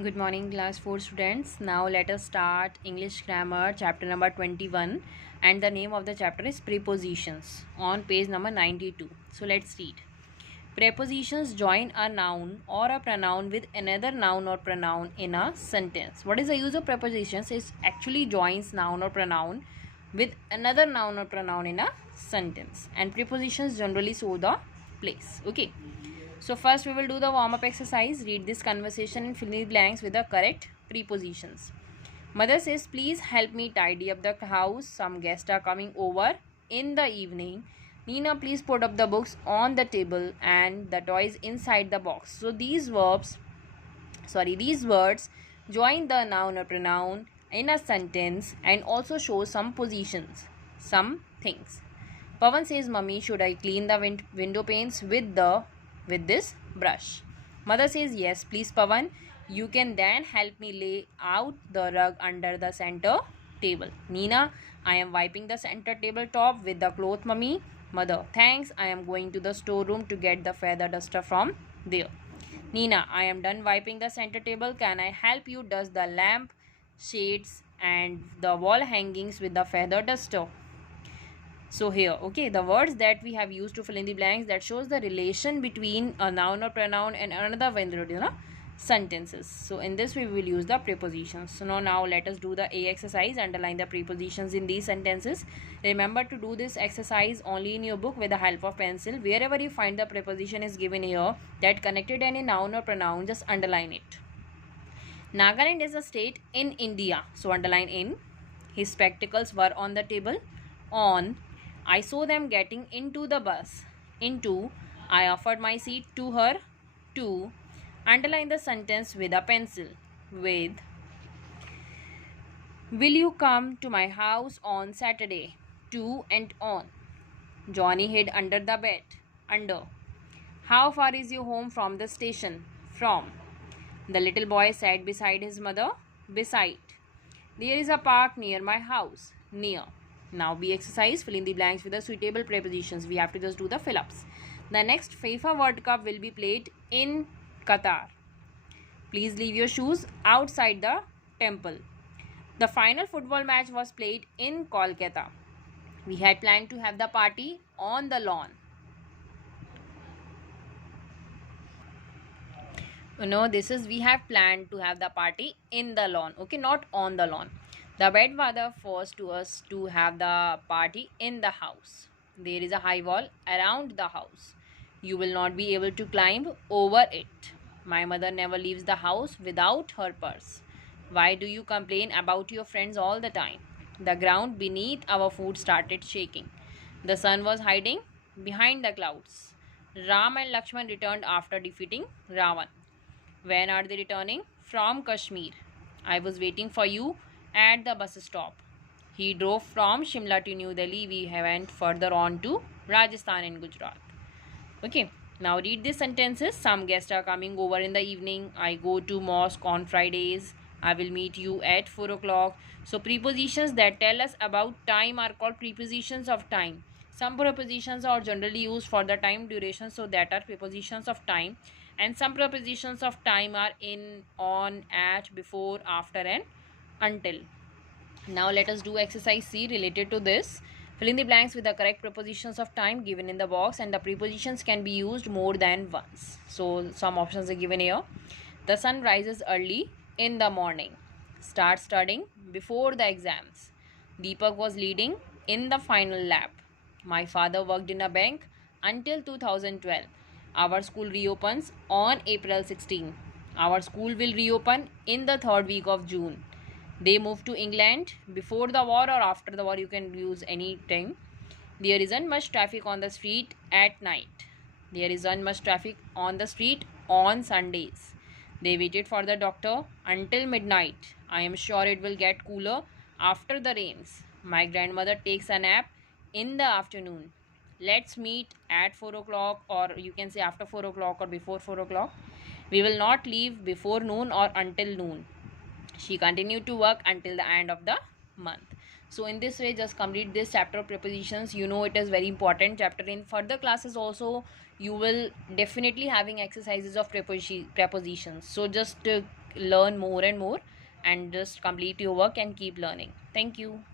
Good morning, class 4 students. Now let us start English grammar chapter number 21, and the name of the chapter is prepositions on page number 92. So let's read. Prepositions join a noun or a pronoun with another noun or pronoun in a sentence. What is the use of prepositions? It actually joins noun or pronoun with another noun or pronoun in a sentence, and prepositions generally show the place. Okay. So first we will do the warm-up exercise. Read this conversation and fill in the blanks with the correct prepositions. Mother says, please help me tidy up the house. Some guests are coming over in the evening. Nina, please put up the books on the table and the toys inside the box. So these words join the noun or pronoun in a sentence and also show some positions, some things. Pawan says, Mummy, should I clean the window panes with this brush? Mother says, yes, please, Pawan. You can then help me lay out the rug under the center table. Nina, I am wiping the center table top with the cloth, Mummy. Mother, thanks. I am going to the storeroom to get the feather duster from there. Nina, I am done wiping the center table. Can I help you dust the lamp shades and the wall hangings with the feather duster? So here, okay, the words that we have used to fill in the blanks, that shows the relation between a noun or pronoun and another vendor, sentences. So in this we will use the prepositions. So now let us do the A exercise. Underline the prepositions in these sentences. Remember to do this exercise only in your book with the help of pencil. Wherever you find the preposition is given here that connected any noun or pronoun, just underline it. Nagaland is a state in India. So underline in. His spectacles were on the table. On. I saw them getting into the bus. Into. I offered my seat to her. To. Underline the sentence with a pencil. With. Will you come to my house on Saturday? To and on. Johnny hid under the bed. Under. How far is your home from the station? From. The little boy sat beside his mother. Beside. There is a park near my house. Near. Now B exercise, fill in the blanks with the suitable prepositions. We have to just do the fill-ups. The next FIFA World Cup will be played in Qatar. Please leave your shoes outside the temple. The final football match was played in Kolkata. We had planned to have the party on the lawn. We have planned to have the party in the lawn. Okay, not on the lawn. The bedfather forced to us to have the party in the house. There is a high wall around the house. You will not be able to climb over it. My mother never leaves the house without her purse. Why do you complain about your friends all the time? The ground beneath our foot started shaking. The sun was hiding behind the clouds. Ram and Lakshman returned after defeating Ravan. When are they returning? From Kashmir. I was waiting for you at the bus stop. He drove from Shimla to New Delhi. We went further on to Rajasthan and Gujarat. Okay, now read these sentences. Some guests are coming over in the evening. I go to mosque on Fridays. I will meet you at 4 o'clock. So prepositions that tell us about time are called prepositions of time. Some prepositions are generally used for the time duration, so that are prepositions of time. And some prepositions of time are in, on, at, before, after, and until. Now let us do exercise C related to this. Fill in the blanks with the correct prepositions of time given in the box, and the prepositions can be used more than once. So some options are given here. The sun rises early in the morning. Start studying before the exams. Deepak was leading in the final lap. My father worked in a bank until 2012. Our school reopens on April 16. Our school will reopen in the third week of June. They moved to England before the war or after the war. You can use any time. There isn't much traffic on the street at night. There isn't much traffic on the street on Sundays. They waited for the doctor until midnight. I am sure it will get cooler after the rains. My grandmother takes a nap in the afternoon. Let's meet at 4 o'clock, or you can say after 4 o'clock or before 4 o'clock. We will not leave before noon or until noon. She continued to work until the end of the month. So in this way, just complete this chapter of prepositions. It is very important chapter. In further classes also, you will definitely having exercises of prepositions. So just learn more and more, and just complete your work and keep learning. Thank you.